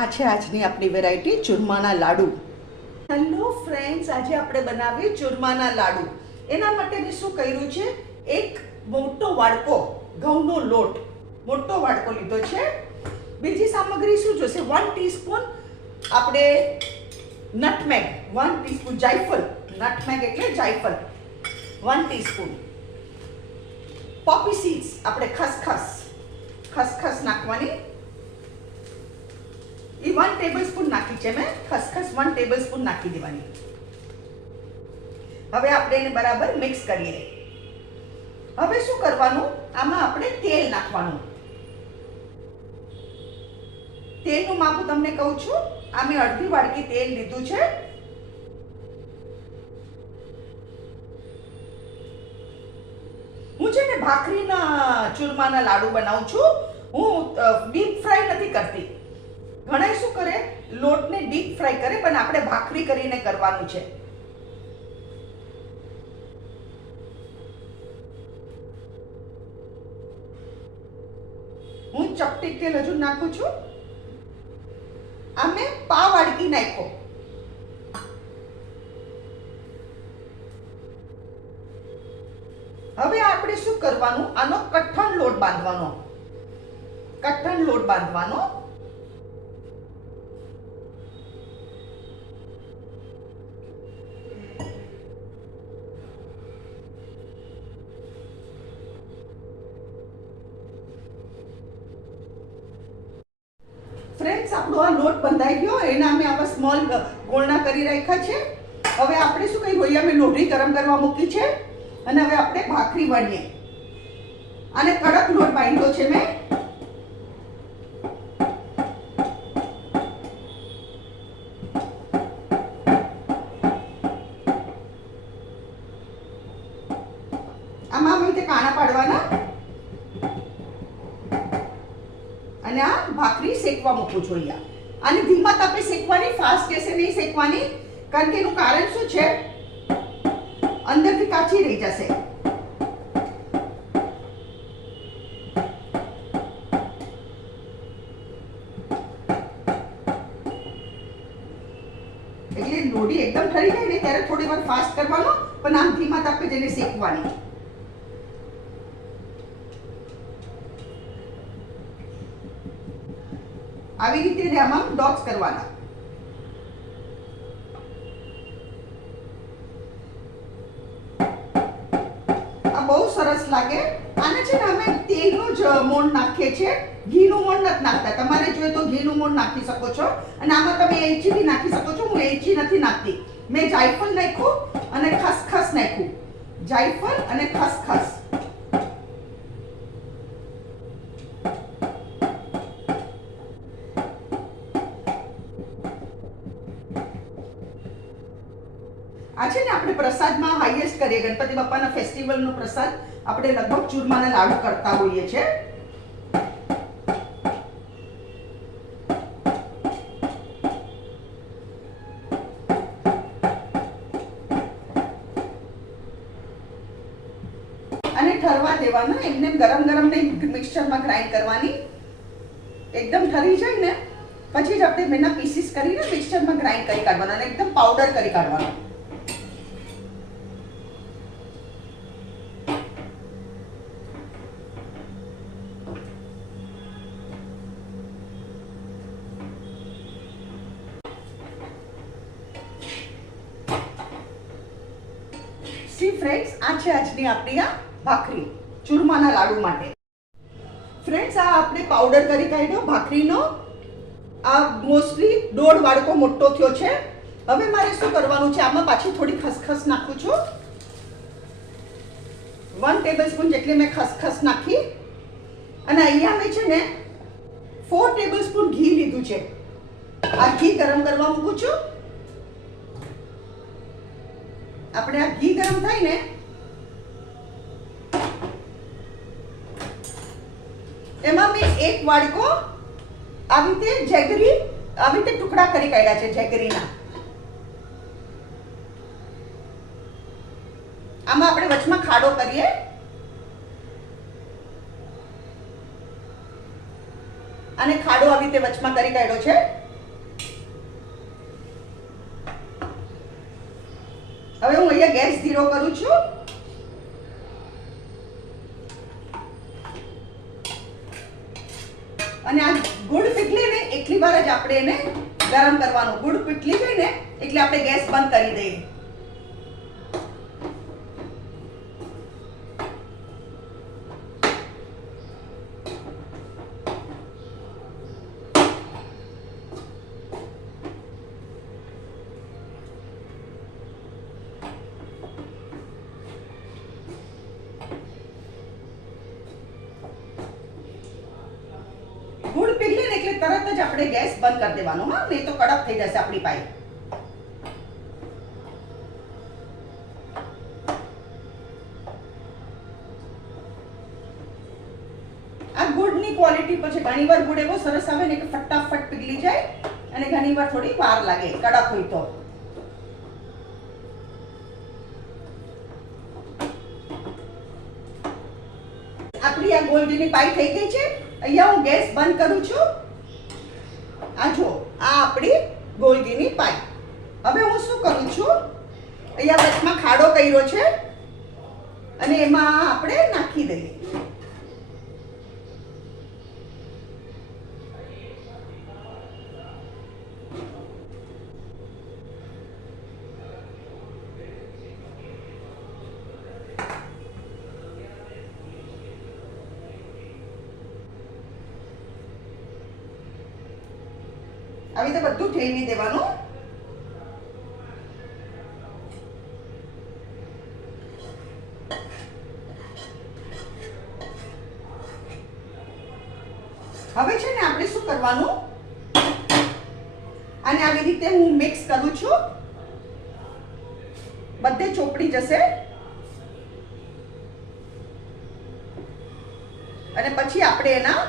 આ છે આજની આપણી વેરાયટી ચૂરમાના લાડુ. હેલો ફ્રેન્ડ્સ, આજે આપણે બનાવીએ ચૂરમાના લાડુ. એના માટે મેં શું કર્યું છે, એક મોટો વાડકો ઘઉંનો લોટ મોટો વાડકો લીધો છે. બીજી સામગ્રી શું જોશે? 1 ટીસ્પૂન આપણે નટમેગ, 1 ટીસ્પૂન જાયફળ, નટમેગ એટલે જાયફળ 1 ટીસ્પૂન. પોપી સીડ્સ, આપણે ખસખસ નાખવાની, એ 1 ટેબલસ્પૂન નાખી છે મેં. ખસખસ 1 ટેબલસ્પૂન નાખી દેવાની. હવે આપણે એને બરાબર મિક્સ કરીએ. હવે શું કરવાનું, આમાં આપણે તેલ નાખવાનું. તેલનું માપ હું તમને કહું છું. આ મેં અડધી વાડકી તેલ લીધું છે. હું છે ને ભાખરીના ચૂરમાના લાડુ બનાવું છું. હું ડીપ ફ્રાય નથી કરતી. ઘણા શું કરે, લોટને ડીપ ફ્રાય કરે, પણ આપણે ભાખરી કરીને કરવાનું છે. હું ચપટી તેલ હજુ નાખું છું. આમે પાવ વાડકી નાખો. હવે આપણે શું કરવાનું, આનો કઠણ લોટ બાંધવાનો. ફ્રેન્ડ્સ, આપણો આ લોટ બંધાઈ ગયો. એના અમે આવા સ્મોલ ગોળના કરી રાખ્યા છે. હવે આપણે શું કર્યું, અમે લોઢી ગરમ કરવા મૂકી છે અને હવે આપણે ભાખરી વણીએ. અને કડક લોટ બાંધ્યો છે મેં. આમાં આવી રીતે કાણા પાડવાના અને આ ભાખરી શેકવા મૂકવું જોઈએ. અને ધીમા તાપે શેકવાની, ફાસ્ટ ગેસે નહીં શેકવાની, કારણ કે એનું કારણ શું છે, અંદરથી કાચી રહી જશે. એટલે લોઢી એકદમ ઠરી જાય ને ત્યારે થોડી વાર ફાસ્ટ કરવાનો, પણ આમ ધીમા તાપે જઈને શેકવાની. આવી રીતે આમાં ડોટ્સ કરવાના. આ બહુ સરસ લાગે. આને છે ને અમે તેલનો જ મોણ નાખીએ છીએ, ઘીનું મોણ નથી નાખતા. તમારે જોઈએ તો ઘીનું મોણ નાખી શકો છો. અને આમાં તમે એલચી બી નાખી શકો છો. હું એલચી નથી નાખતી. મેં જાયફળ નાખ્યું અને ખસખસ નાખ્યું. જાયફળ અને ખસખસ. આ છે ને આપણે પ્રસાદમાં હાઈએસ્ટ કરીએ, ગણપતિ બાપાના ફેસ્ટિવલનો પ્રસાદ આપણે લગભગ ચૂરમાના લાડુ કરતા હોઈએ છીએ. અને ઠરવા દેવાના, એમને ગરમ નહીં મિક્સચરમાં ગ્રાઇન્ડ કરવાની. એકદમ ઠરી જાય ને પછી જ આપણે એના પીસીસ કરીને મિક્સચરમાં ગ્રાઇન્ડ કરી કાઢવાના અને એકદમ પાવડર કરી કાઢવાનો. ફ્રેન્ડ્સ, આ છે આજની આપણી આ ભાખરી ચૂરમાના લાડુ માટે. ફ્રેન્ડ્સ, આ આપણે પાવડર કરી કાઢ્યો ભાખરીનો. આ મોસ્ટલી 1.5 વાડકો મોટો થયો છે. હવે મારે શું કરવાનું છે, આમાં પાછી થોડી ખસખસ નાખું છું. 1 ટેબલસ્પૂન જેટલી મેં ખસખસ નાખી. અને અહીંયા મેં છે ને 4 ટેબલસ્પૂન ઘી લીધું છે. આ ઘી ગરમ કરવા મૂકું છું. આપણે આ ઘી ગરમ થાય ને એમાં મેં 1 વાડકો આવી રીતે જેગરી, આવી રીતે ટુકડા કરી કાઢ્યા છે જેગરીના. આમાં આપણે વચમાં ખાડો કરીએ. અને ખાડો આવી રીતે વચમાં કરી કાઢ્યો છે. હવે હું અહીંયા ગેસ ધીરો કરું છું અને આ ગુડ પીટલે ને એટલી વાર જ આપણે એને ગરમ કરવાનું. ગુડ પીટલી જાય ને એટલે આપણે ગેસ બંધ કરી દઈએ. ગુડ પીગલે ને એટલે તરત જ આપણે ગેસ બંધ કરી દેવાનો. હા, નહીં તો કડક થઈ જશે આપણી પાઈ. આ ગુડની ક્વોલિટી પછી ઘણીવાર ગુડ એવો સરસ આવે ને કે ફટાફટ પીગળી જાય અને ઘણીવાર થોડી વાર લાગે કડક હોય તો. આપણી આ ગોલ્ડની પાઈ થઈ ગઈ છે. અહીંયા હું ગેસ બંધ કરું છું. આ જો આ આપણી ગોલગીની પાઈ. હવે હું શું કરું છું, અહીંયા વચમાં ખાડો કર્યો છે અને એમાં આપણે નાખી દઈએ. આવી રીતે બધું ઠેરવી દેવાનું. હવે છે ને આપણે શું કરવાનું, આને આવી રીતે હું મિક્સ કરું છું. બધે ચોપડી જશે અને પછી આપણે એના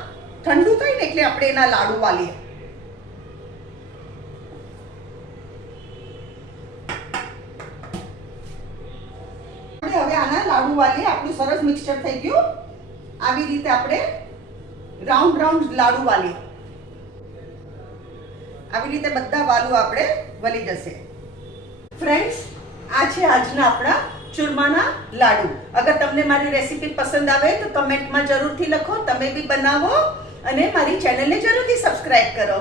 ઠંડુ થાય ને એટલે આપણે એના લાડુ વાળીએ. હવે આના લાડુ વાળીએ. આપણું સરસ મિક્સચર થઈ ગયું. આવી રીતે આપણે રાઉન્ડ રાઉન્ડ લાડુ વાળીએ. આવી રીતે બધા વાલું આપણે વળી જશે. ફ્રેન્ડ્સ, આ છે આજના આપણા ચૂરમાના લાડુ. અગર તમને મારી રેસીપી પસંદ આવે તો કમેન્ટમાં જરૂરથી લખો. તમે બી બનાવો અને મારી ચેનલને જરૂરથી સબસ્ક્રાઇબ કરો.